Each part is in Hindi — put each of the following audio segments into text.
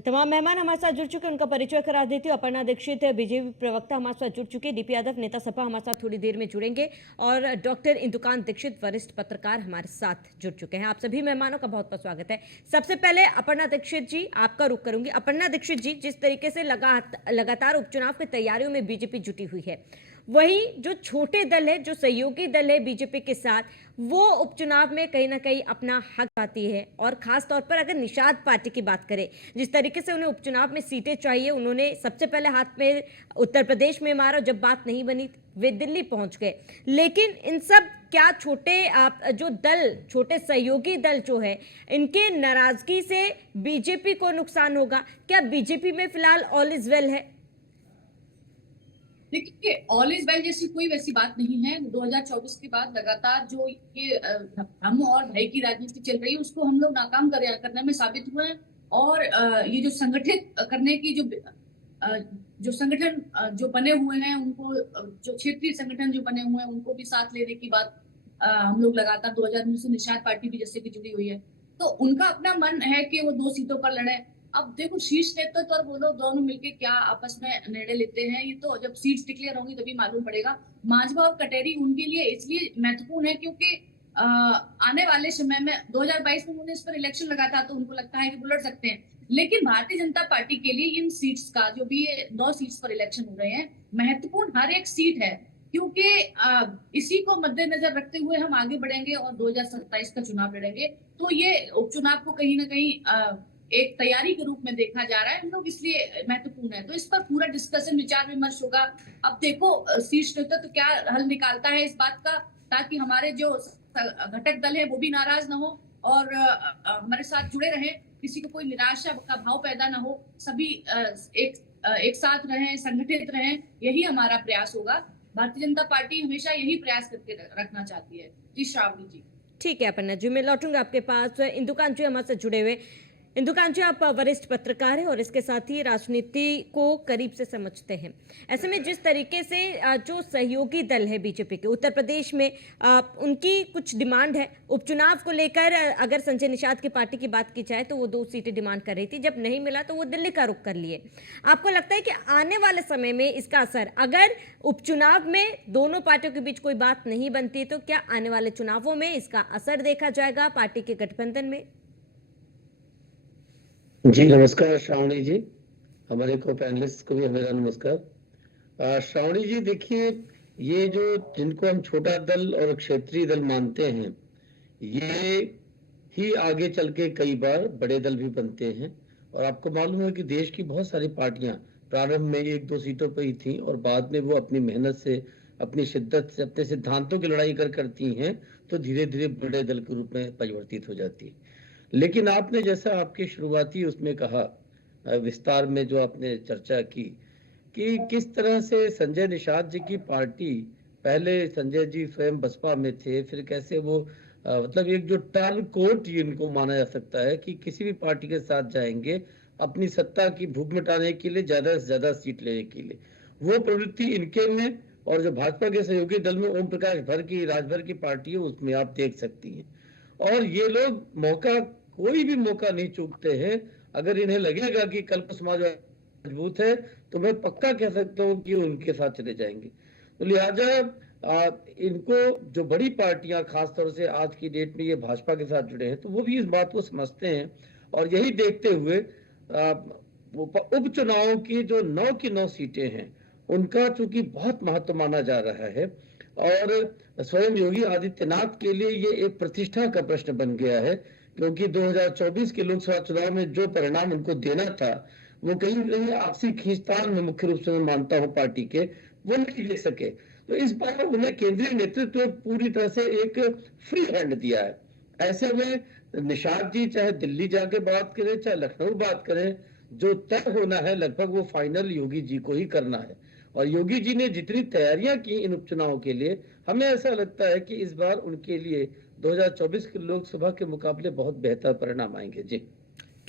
तो तमाम मेहमान हमारे साथ जुड़ चुके हैं, उनका परिचय करा देती हूँ। अपर्णा दीक्षित बीजेपी प्रवक्ता हमारे साथ जुड़ चुके हैं, डीपी यादव नेता सपा हमारे साथ थोड़ी देर में जुड़ेंगे और डॉक्टर इंदुकांत दीक्षित वरिष्ठ पत्रकार हमारे साथ जुड़ चुके हैं। आप सभी मेहमानों का बहुत बहुत स्वागत है। सबसे पहले अपर्णा दीक्षित जी, आपका रुख करूंगी। अपर्णा दीक्षित जी, जिस तरीके से लगातार उपचुनाव की तैयारियों में बीजेपी जुटी हुई है, वही जो छोटे दल है, जो सहयोगी दल है बीजेपी के साथ, वो उपचुनाव में कहीं ना कहीं अपना हक पाती है। और खास तौर पर अगर निषाद पार्टी की बात करें, जिस तरीके से उन्हें उपचुनाव में सीटें चाहिए, उन्होंने सबसे पहले हाथ में उत्तर प्रदेश में मारा, जब बात नहीं बनी वे दिल्ली पहुंच गए। लेकिन इन सब क्या जो दल, छोटे सहयोगी दल जो है, इनके नाराजगी से बीजेपी को नुकसान होगा क्या? बीजेपी में फिलहाल ऑल इज वेल है? देखिए, ऑल इज वेल जैसी कोई वैसी बात नहीं है। 2024 के बाद लगातार जो ये हम और भय की राजनीति चल रही है, उसको हम लोग नाकाम करने में साबित हुए हैं। और ये जो संगठित करने की जो संगठन जो बने हुए हैं, उनको जो क्षेत्रीय संगठन जो बने हुए हैं, उनको भी साथ लेने की बात हम लोग लगातार 2019 से निषाद पार्टी भी जैसे कि जुड़ी हुई है, तो उनका अपना मन है कि वो 2 सीटों पर लड़े। अब देखो, शीर्ष नेतृत्व और वो लोग दोनों मिलकर क्या आपस में निर्णय लेते हैं, ये तो जब सीट्स डिक्लेयर होंगी तभी मालूम पड़ेगा। मांझा और कटेरी उनके लिए इसलिए महत्वपूर्ण है क्योंकि आने वाले समय में 2022 में उन्होंने इस पर इलेक्शन लगा था, तो उनको लगता है कि वो लड़ सकते हैं। लेकिन भारतीय जनता पार्टी के लिए इन सीट्स का, जो भी ये 9 सीट्स पर इलेक्शन हो रहे हैं, महत्वपूर्ण हर एक सीट है, क्योंकि इसी को मद्देनजर रखते हुए हम आगे बढ़ेंगे और 2027 का चुनाव लड़ेंगे। तो ये उपचुनाव को कहीं ना कहीं एक तैयारी के रूप में देखा जा रहा है, हम लोग इसलिए महत्वपूर्ण है। तो इस पर पूरा डिस्कशन, विचार विमर्श होगा। अब देखो शीर्ष नेतृत्व तो क्या हल निकालता है इस बात का, ताकि हमारे जो घटक दल है वो भी नाराज ना हो और हमारे साथ जुड़े रहे, किसी को कोई निराशा का भाव पैदा ना हो, सभी एक साथ रहें, संगठित रहें, यही हमारा प्रयास होगा। भारतीय जनता पार्टी हमेशा यही प्रयास करके रखना चाहती है। जी श्रावणी जी। ठीक है अपर्णा जी, मैं लौटूंगा आपके पास। इंदुकांत जी हमारे साथ जुड़े हुए। इंदुकांत जी, आप वरिष्ठ पत्रकार हैं और इसके साथ ही राजनीति को करीब से समझते हैं। ऐसे में जिस तरीके से जो सहयोगी दल है बीजेपी के उत्तर प्रदेश में, उनकी कुछ डिमांड है उपचुनाव को लेकर। अगर संजय निषाद की पार्टी की बात की जाए तो वो 2 सीटें डिमांड कर रही थी, जब नहीं मिला तो वो दिल्ली का रुख कर लिए। आपको लगता है कि आने वाले समय में इसका असर, अगर उपचुनाव में दोनों पार्टियों के बीच कोई बात नहीं बनती, तो क्या आने वाले चुनावों में इसका असर देखा जाएगा पार्टी के गठबंधन में? जी नमस्कार श्रावणी जी, हमारे को पैनलिस्ट को भी मेरा नमस्कार। श्रावणी जी देखिए, ये जो जिनको हम छोटा दल और क्षेत्रीय दल मानते हैं, ये ही आगे चल के कई बार बड़े दल भी बनते हैं। और आपको मालूम है कि देश की बहुत सारी पार्टियां प्रारंभ में 1-2 सीटों पर ही थी और बाद में वो अपनी मेहनत से, अपनी शिद्दत से, अपने सिद्धांतों की लड़ाई करती हैं, तो धीरे धीरे बड़े दल के रूप में परिवर्तित हो जाती है। लेकिन आपने जैसा आपकी शुरुआती उसमें कहा, विस्तार में जो आपने चर्चा की कि किस तरह से संजय निषाद जी की पार्टी, पहले संजय जी स्वयं बसपा में थे, फिर कैसे वो मतलब एक जो टाल कोट इनको माना जा सकता है कि किसी भी पार्टी के साथ जाएंगे अपनी सत्ता की भूख मिटाने के लिए, ज्यादा से ज्यादा सीट लेने के लिए, वो प्रवृत्ति इनके में। और जो भाजपा के सहयोगी दल में ओम प्रकाश भर की राजभर की पार्टी है, उसमें आप देख सकती हैं। और ये लोग मौका, कोई भी मौका नहीं चूकते हैं। अगर इन्हें लगेगा कि कल को समाज मजबूत है, तो मैं पक्का कह सकता हूँ कि उनके साथ चले जाएंगे। तो लिहाजा इनको जो बड़ी पार्टियां, खासतौर से आज की डेट में ये भाजपा के साथ जुड़े हैं, तो वो भी इस बात को समझते हैं। और यही देखते हुए उपचुनाव की जो 9 की 9 सीटें हैं, उनका चूंकि बहुत महत्व माना जा रहा है और स्वयं योगी आदित्यनाथ के लिए ये एक प्रतिष्ठा का प्रश्न बन गया है, क्योंकि 2024 के लोकसभा चुनाव में जो परिणाम उनको देना था, वो कहीं ना कहीं आपसी खींचतान में मुख्य रूप से मैं मानता हूं पार्टी के, वो नहीं ले सके। तो इस बार उन्हें केंद्रीय नेतृत्व पूरी तरह से एक फ्री हैंड दिया है। ऐसे में निषाद जी चाहे दिल्ली जाके बात करें, चाहे लखनऊ बात करें, जो तय होना है लगभग वो फाइनल योगी जी को ही करना है। और योगी जी ने जितनी तैयारियां की इन उपचुनाव के लिए, हमें ऐसा लगता है कि इस बार उनके लिए 2024 के लोकसभा के मुकाबले बहुत बेहतर परिणाम आएंगे। जी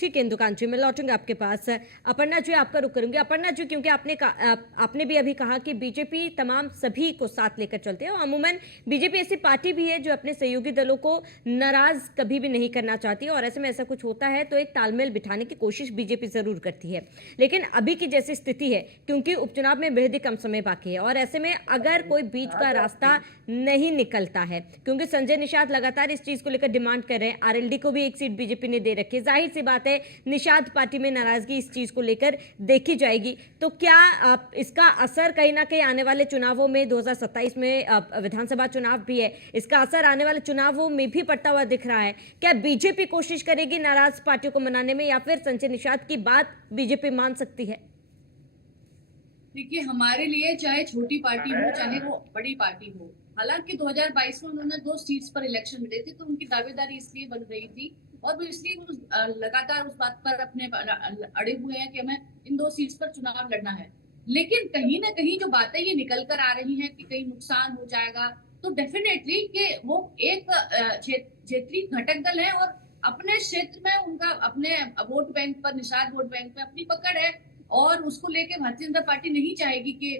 ठीक है इंदुकांत जी, मैं लौटूंगा आपके पास। अपर्णा जी, आपका रुख करूंगी। अपर्णा जी, क्योंकि आपने भी अभी कहा कि बीजेपी तमाम सभी को साथ लेकर चलते हैं और अमूमन बीजेपी ऐसी पार्टी भी है जो अपने सहयोगी दलों को नाराज कभी भी नहीं करना चाहती और ऐसे में ऐसा कुछ होता है तो एक तालमेल बिठाने की कोशिश बीजेपी जरूर करती है। लेकिन अभी की जैसी स्थिति है, क्योंकि उपचुनाव में बेहद ही कम समय बाकी है और ऐसे में अगर कोई बीच का रास्ता नहीं निकलता है, क्योंकि संजय निषाद लगातार इस चीज को लेकर डिमांड कर रहे हैं, आरएलडी को भी एक सीट बीजेपी ने दे रखी है, जाहिर सी बात है निषाद पार्टी में नाराजगी इस चीज को लेकर देखी जाएगी। तो क्या इसका असर कहीं ना कहीं आने वाले चुनावों में 2027 में विधानसभा चुनाव भी है, इसका असर आने वाले चुनावों में भी पड़ता हुआ दिख रहा है? क्या बीजेपी कोशिश करेगी नाराज पार्टियों को मनाने में या फिर संजय निषाद की बात बीजेपी मान सकती है? देखिए, हमारे लिए चाहे छोटी पार्टी हो चाहे वो बड़ी पार्टी हो, हालांकि 2022 में उन्होंने 2 सीट्स पर इलेक्शन लड़े थे, तो उनकी दावेदारी इसलिए बन रही थी और वो इसलिए लगातार उस बात पर अपने अड़े हुए हैं कि हमें इन 2 सीट्स पर चुनाव लड़ना है। लेकिन कहीं ना कहीं जो बातें ये निकल कर आ रही हैं कि कहीं नुकसान हो जाएगा, तो डेफिनेटली कि वो एक क्षेत्रीय घटक दल है और अपने क्षेत्र में उनका अपने वोट बैंक पर, निषाद वोट बैंक पे अपनी पकड़ है और उसको लेके भारतीय जनता पार्टी नहीं चाहेगी कि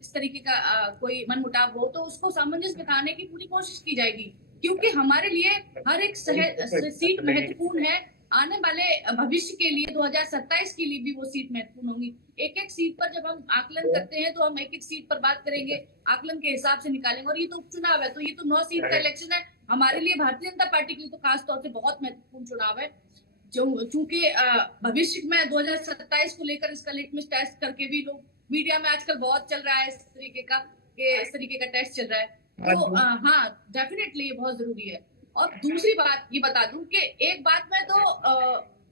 इस तरीके का कोई मनमुटाव हो, तो उसको सामंजस्य बिठाने की पूरी कोशिश की जाएगी, क्योंकि हमारे लिए हर एक सीट महत्वपूर्ण है। आने वाले भविष्य के लिए 2027 के लिए भी वो सीट महत्वपूर्ण होंगी। एक एक सीट पर जब हम आकलन करते हैं तो हम एक एक सीट पर बात करेंगे, आकलन के हिसाब से निकालेंगे और ये तो उपचुनाव है, तो ये तो 9 सीट का इलेक्शन है। हमारे लिए भारतीय जनता पार्टी के लिए तो खास तौर से बहुत महत्वपूर्ण चुनाव है, जो चूंकि भविष्य में 2027 को लेकर इसका लिटमस टेस्ट करके भी लोग मीडिया में आजकल बहुत चल रहा है इस तरीके का टेस्ट चल रहा है, तो हाँ डेफिनेटली ये बहुत जरूरी है। और दूसरी बात ये बता दूं कि एक बात में तो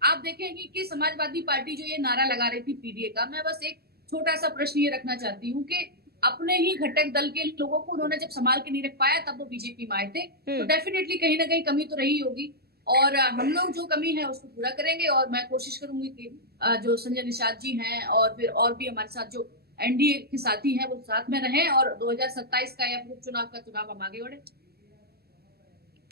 आप देखेंगे कि समाजवादी पार्टी जो ये नारा लगा रही थी पीडीए का, मैं बस एक छोटा सा प्रश्न ये रखना चाहती हूँ कि अपने ही घटक दल के लोगों को उन्होंने जब संभाल के नहीं रख पाया तब वो बीजेपी में आए थे, तो डेफिनेटली कहीं ना कहीं कमी तो रही होगी और हम लोग जो कमी है उसको पूरा करेंगे और मैं कोशिश करूंगी कि जो संजय निषाद जी हैं और फिर और भी हमारे साथ जो एनडीए के साथी हैं वो साथ में रहें और 2027 का या फिर उपचुनाव का चुनाव हम आगे बढ़े।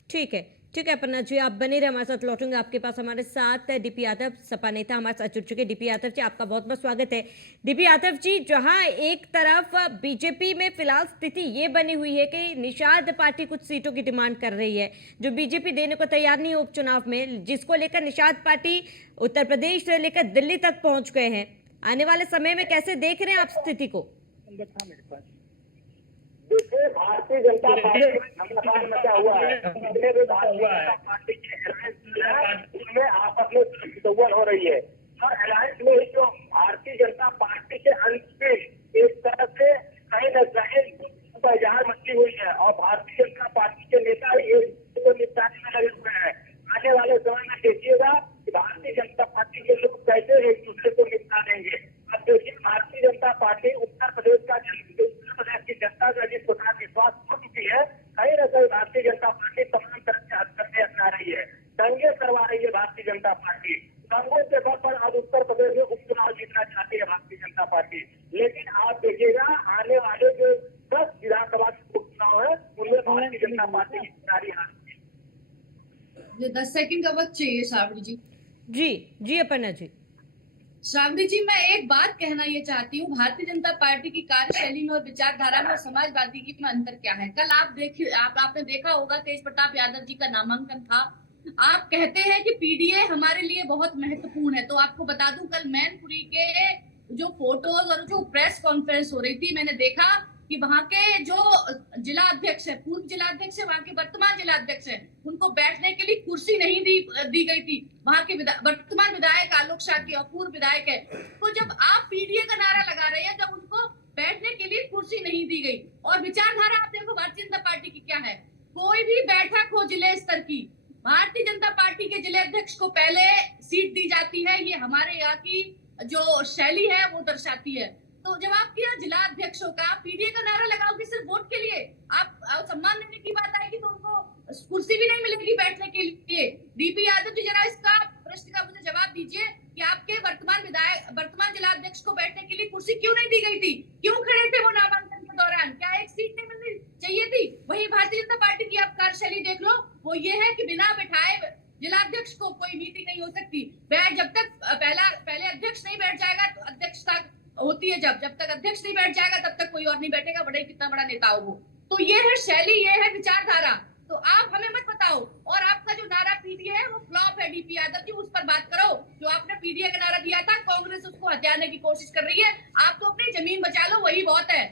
ठीक है, ठीक है अपर्णा जी, आप बने रहे हमारे साथ। लौटूंगे आपके पास। हमारे साथ डीपी यादव सपा नेता हमारे साथ जुड़ चुके। डीपी यादव जी, आपका बहुत बहुत स्वागत है। डीपी यादव जी, जहां एक तरफ बीजेपी में फिलहाल स्थिति ये बनी हुई है कि निषाद पार्टी कुछ सीटों की डिमांड कर रही है जो बीजेपी देने को तैयार नहीं है उपचुनाव में, जिसको लेकर निषाद पार्टी उत्तर प्रदेश से लेकर दिल्ली तक पहुंच गए हैं। आने वाले समय में कैसे देख रहे हैं आप स्थिति को? देखिए, भारतीय जनता पार्टी में क्या हुआ है, पार्टी के उसमें आपस में दुर्बल हो रही है और अलायंस में ही जो भारतीय जनता पार्टी के अंत में एक तरह से कहीं न कहीं बाजार मची हुई है और भारतीय जनता पार्टी के नेता एक को निपटाने में लगे हुए हैं। आने वाले समय में देखिएगा कि भारतीय जनता पार्टी के लोग कैसे एक दूसरे को निपटा देंगे। अब देखिए, भारतीय जनता पार्टी उत्तर प्रदेश की जनता का जिस प्रकार विश्वास हो चुकी है, कहीं न कहीं भारतीय जनता पार्टी तमाम तरह के हथकंडे अपना रही है, दंगे करवा रही है भारतीय जनता पार्टी। दंगों के बल पर अब उत्तर प्रदेश में उपचुनाव जीतना चाहती है भारतीय जनता पार्टी। लेकिन आप देखिएगा आने वाले जो 10 विधानसभा के उपचुनाव है उनमें भारतीय जनता पार्टी की तैयारी हासिल। 10 सेकंड का वक्त चाहिए श्रावणी जी। जी अपर्णा जी। श्रावणी जी, मैं एक बात कहना ये चाहती हूँ, भारतीय जनता पार्टी की कार्यशैली में और विचारधारा में और समाजवादी की में अंतर क्या है। कल आपने देखा होगा तेज प्रताप यादव जी का नामांकन था। आप कहते हैं कि पीडीए हमारे लिए बहुत महत्वपूर्ण है, तो आपको बता दूं कल मैनपुरी के जो फोटोज और जो प्रेस कॉन्फ्रेंस हो रही थी, मैंने देखा कि वहां के जो जिला अध्यक्ष है, पूर्व जिला अध्यक्ष है, वहां के वर्तमान जिला अध्यक्ष है, उनको बैठने के लिए कुर्सी नहीं दी गई थी। वहां के वर्तमान विधायक आलोक शाक्य और पूर्व विधायक है, तो जब आप पीडीए का नारा लगा रहे हैं, जब उनको बैठने के लिए कुर्सी नहीं दी गई, और विचारधारा आप देखो भारतीय जनता पार्टी की क्या है, कोई भी बैठक हो जिले स्तर की, भारतीय जनता पार्टी के जिले अध्यक्ष को पहले सीट दी जाती है। ये हमारे यहाँ की जो शैली है वो दर्शाती है। तो जब आपके यहाँ जिला अध्यक्षों का पीडीए का नारा लगाओगे सिर्फ वोट के लिए, आप सम्मान देने की बात आएगी तो उनको कुर्सी भी नहीं मिलेगी बैठने के लिए। डीपी यादव जी, जरा इसका प्रश्न का मुझे जवाब दीजिए कि आपके वर्तमान जिला अध्यक्ष को बैठने के लिए कुर्सी क्यों नहीं दी गई थी? क्यों खड़े थे वो नामांकन के दौरान? क्या एक सीट नहीं मिलनी चाहिए थी? वही भारतीय जनता पार्टी की आप कार्यशैली देख लो, वो ये है कि बिना बैठाए जिला अध्यक्ष को कोई मीटिंग नहीं हो सकती, बैठ होती है जब तक अध्यक्ष नहीं बैठ जाएगा तब तक कोई और नहीं बैठेगा, बड़े कितना बड़ा नेता हो वो। तो ये है शैली, ये है विचारधारा। तो आप हमें मत बताओ। और आपका जो नारा पीडीए है वो फ्लॉप है, डीपी यादव जी, उस पर बात करो। जो आपने पीडीए का नारा दिया था, कांग्रेस उसको हथियाने की कोशिश कर रही है। आप तो अपनी जमीन बचा लो, वही बहुत है।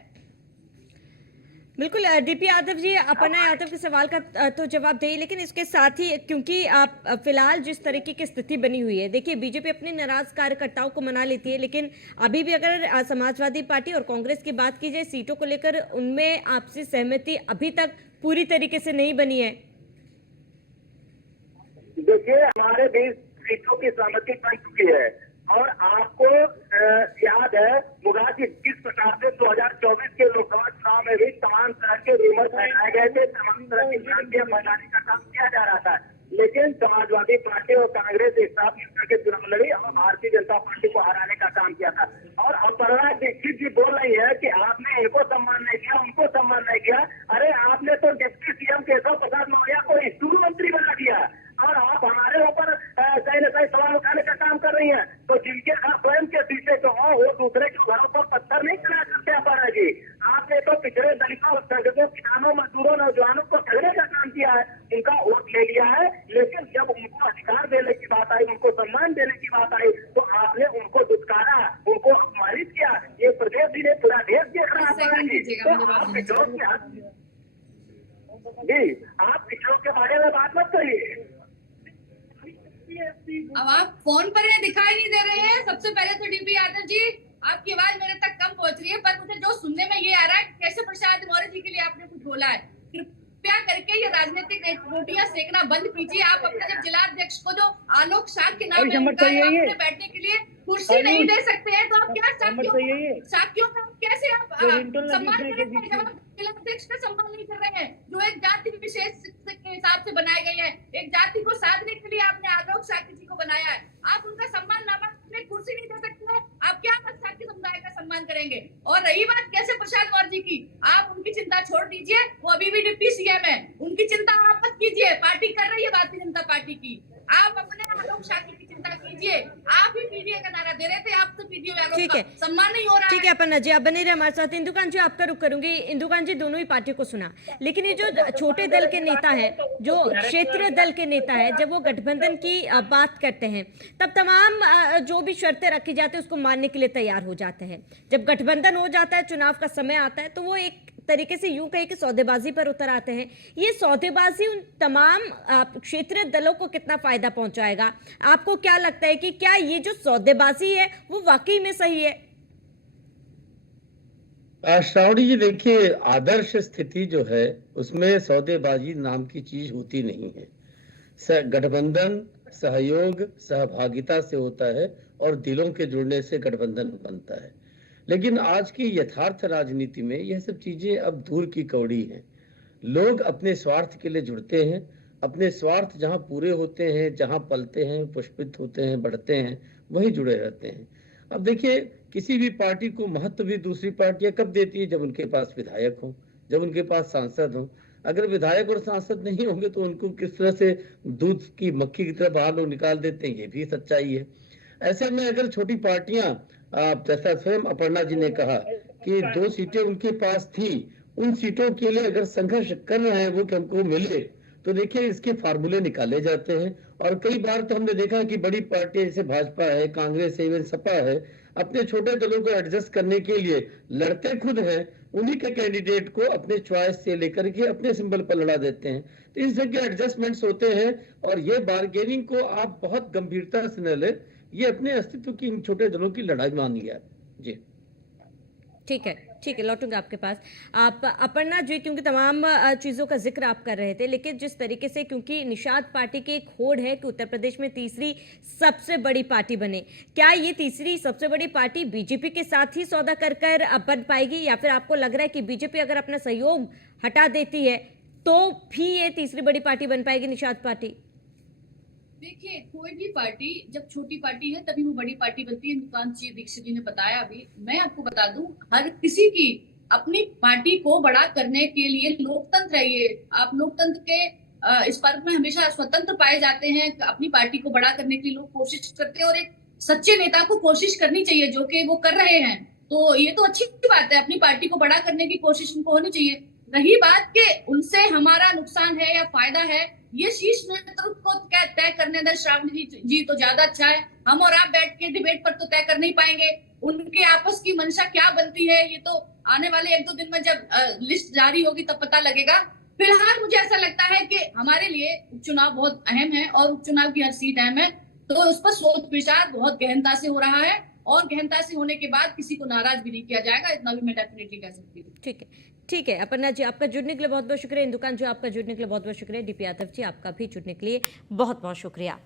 बिल्कुल डीपी यादव जी, अपर्णा यादव के सवाल का तो जवाब दें, लेकिन इसके साथ ही क्योंकि आप फिलहाल जिस तरीके की स्थिति बनी हुई है, देखिए बीजेपी अपने नाराज कार्यकर्ताओं को मना लेती है, लेकिन अभी भी अगर समाजवादी पार्टी और कांग्रेस की बात की जाए सीटों को लेकर, उनमें आपसी सहमति अभी तक पूरी तरीके से नहीं बनी है। देखिए, हमारे बीच सीटों की सहमति बन चुकी है और आपको याद है मुगा कि किस प्रकार से 2024 के लोकसभा चुनाव में भी तमाम तरह के रूमर फैलाए गए थे, तमाम तरह की भ्रांतियां फैलाने का काम किया जा रहा था, लेकिन समाजवादी पार्टी और कांग्रेस एक साथ मिलकर के चुनाव लड़ी और भारतीय जनता पार्टी को हराने का काम किया था। और अपर्णा दीक्षित जी बोल रही है कि आपने इनको सम्मान नहीं किया, उनको सम्मान नहीं किया। अरे आपने तो डिप्टी सीएम केशव प्रसाद मौर्य को स्कूल मंत्री बना दिया और आप हमारे ऊपर कहीं न कहीं सवाल उठाने का काम कर रही हैं। तो जिनके घर स्वयं के शीशे को हो, वो दूसरे के घरों पर पत्थर नहीं चला सकते। अपर्णा जी, आपने तो पिछड़े दलितों, दलितों, किसानों, मजदूरों, नौजवानों को झगड़े का काम किया है, उनका वोट ले लिया है, लेकिन जब उनको अधिकार देने की बात आई, उनको सम्मान देने की बात आई, तो आपने उनको दुत्कारा, उनको अपमानित किया। ये प्रदेश ही नहीं, पूरा देश देख रहा है। अपर्णा जी, तो आप पिछड़ों के हाथ जी, आप पिछड़ों के बारे में बात मत करिए। अब आप फोन पर ये दिखाई नहीं दे रहे हैं। सबसे पहले तो डीपी यादव जी, आपकी आवाज मेरे तक कम पहुंच रही है, पर मुझे जो सुनने में ये आ रहा है कैसे प्रसाद मौर्य जी के लिए आपने कुछ बोला है। कृपया करके ये राजनीतिक रोटियां सेकना बंद कीजिए। आप अपने जब जिला अध्यक्ष को जो आलोक साग के नाम पे बैठने के लिए कुर्सी नहीं दे सकते हैं, तो आप क्या साक्यों का कैसे आप सम्मान करेंगे जब आप जिला अध्यक्ष का सम्मान नहीं कर रहे हैं, जो एक जाति विशेष के हिसाब से बनाए गए हैं। एक जाति को साधने के लिए आपने आलोक साक्य जी को बनाया है, आप उनका सम्मान नामा में कुर्सी नहीं दे सकते हैं। आप क्या साक्य समुदाय का सम्मान करेंगे। और रही बात कैसे प्रसाद मौर्य जी की, आप उनकी चिंता छोड़ दीजिए, वो अभी भी डिप्टी सीएम है, उनकी चिंता आप मत कीजिए। पार्टी कर रही है भारतीय जनता पार्टी की, आप अपने आलोक साक्य की चिंता कीजिए। आप ही पीडीए का नारा दे रहे थे, आप तो पीडीए ठीक है, सम्मान नहीं हो रहा है। ठीक है अपर्णा जी, आप बने रहे हमारे साथ। इंदुकान जी, आपका रुख करूंगी। इंदुकान जी, दोनों ही पार्टियों को सुना, लेकिन ये जो छोटे दल के नेता है, जो क्षेत्र दल के नेता है, जब वो गठबंधन की बात करते हैं तब तमाम जो भी शर्तें रखी जाती है उसको मानने के लिए तैयार हो जाते हैं। जब गठबंधन हो जाता है, चुनाव का समय आता है, तो वो एक तरीके से यूं कहे कि सौदेबाजी पर उतर आते हैं। ये सौदेबाजी उन तमाम क्षेत्रीय दलों को कितना फायदा पहुंचाएगा? आपको क्या लगता है कि क्या ये जो सौदेबाजी है वो वाकई में सही है? श्रावणी जी, देखिए, आदर्श स्थिति जो है उसमें सौदेबाजी नाम की चीज होती नहीं है। गठबंधन सहयोग सहभागिता से होता है और दिलों के जुड़ने से गठबंधन बनता है। लेकिन आज की यथार्थ राजनीति में यह सब चीजें अब दूर की कौड़ी हैं। लोग अपने स्वार्थ के लिए जुड़ते हैं, अपने स्वार्थ जहां पूरे होते हैं, जहां पलते हैं, पुष्पित होते हैं, बढ़ते हैं, वहीं जुड़े रहते हैं। अब देखिए, किसी भी पार्टी को महत्व भी दूसरी पार्टियां कब देती है? जब उनके पास विधायक हो, जब उनके पास सांसद हो। अगर विधायक और सांसद नहीं होंगे तो उनको किस तरह से दूध की मक्खी की तरह बाहर लोग निकाल देते हैं, ये भी सच्चाई है। ऐसे में अगर छोटी पार्टियां, जैसा स्वयं अपर्णा जी ने कहा कि 2 सीटें उनके पास थी, उन सीटों के लिए अगर संघर्ष कर रहे हैं वो कि हमको मिले, तो देखिए इसके फार्मूले निकाले जाते हैं। और कई बार तो हमने देखा कि बड़ी पार्टियां जैसे भाजपा है, कांग्रेस है, इवन सपा है, अपने छोटे दलों को एडजस्ट करने के लिए लड़ते खुद हैं, उन्हीं के कैंडिडेट को अपने चॉइस से लेकर के अपने सिंबल पर लड़ा देते हैं। तो इस जगह एडजस्टमेंट्स होते हैं और ये बार्गेनिंग को आप बहुत गंभीरता से न ले, ये अपने अस्तित्व की इन छोटे दलों की लड़ाई मान लिया जी। ठीक है, ठीक है, लौटूंगा आपके पास। आप अपर्णा जी, क्योंकि तमाम चीज़ों का जिक्र आप कर रहे थे, लेकिन जिस तरीके से, क्योंकि निषाद पार्टी की एक होड़ है कि उत्तर प्रदेश में तीसरी सबसे बड़ी पार्टी बने, क्या ये तीसरी सबसे बड़ी पार्टी बीजेपी के साथ ही सौदा कर बन पाएगी, या फिर आपको लग रहा है कि बीजेपी अगर अपना सहयोग हटा देती है तो भी ये तीसरी बड़ी पार्टी बन पाएगी, निषाद पार्टी? देखिए, कोई भी पार्टी जब छोटी पार्टी है तभी वो बड़ी पार्टी बनती है। इंदुकान जी दीक्षित जी ने बताया अभी। मैं आपको बता दूं, हर किसी की अपनी पार्टी को बड़ा करने के लिए लोकतंत्र है ये। आप लोकतंत्र के इस पर्व में हमेशा स्वतंत्र पाए जाते हैं। अपनी पार्टी को बड़ा करने के लिए लोग कोशिश करते हैं और एक सच्चे नेता को कोशिश करनी चाहिए, जो कि वो कर रहे हैं। तो ये तो अच्छी बात है, अपनी पार्टी को बड़ा करने की कोशिश उनको होनी चाहिए। रही बात कि उनसे हमारा नुकसान है या फायदा है, ये शीर्ष नेतृत्व को तय करने दें श्रावणी जी तो ज्यादा अच्छा है। हम और आप बैठ के डिबेट पर तो तय कर नहीं पाएंगे। उनके आपस की मंशा क्या बनती है, ये तो आने वाले 1-2 दिन में जब लिस्ट जारी होगी तब पता लगेगा। फिलहाल मुझे ऐसा लगता है कि हमारे लिए उपचुनाव बहुत अहम है और उपचुनाव की हर सीट अहम है, तो उस पर सोच विचार बहुत गहनता से हो रहा है और गहनता से होने के बाद किसी को नाराज भी नहीं किया जाएगा, इतना भी मैं डेफिनेटली कह सकती हूँ। ठीक है अपर्णा जी, आपका जुड़ने के लिए बहुत बहुत शुक्रिया। इंदुकान जी, आपका जुड़ने के लिए बहुत बहुत शुक्रिया। डीपी यादव जी, आपका भी जुड़ने के लिए बहुत बहुत शुक्रिया।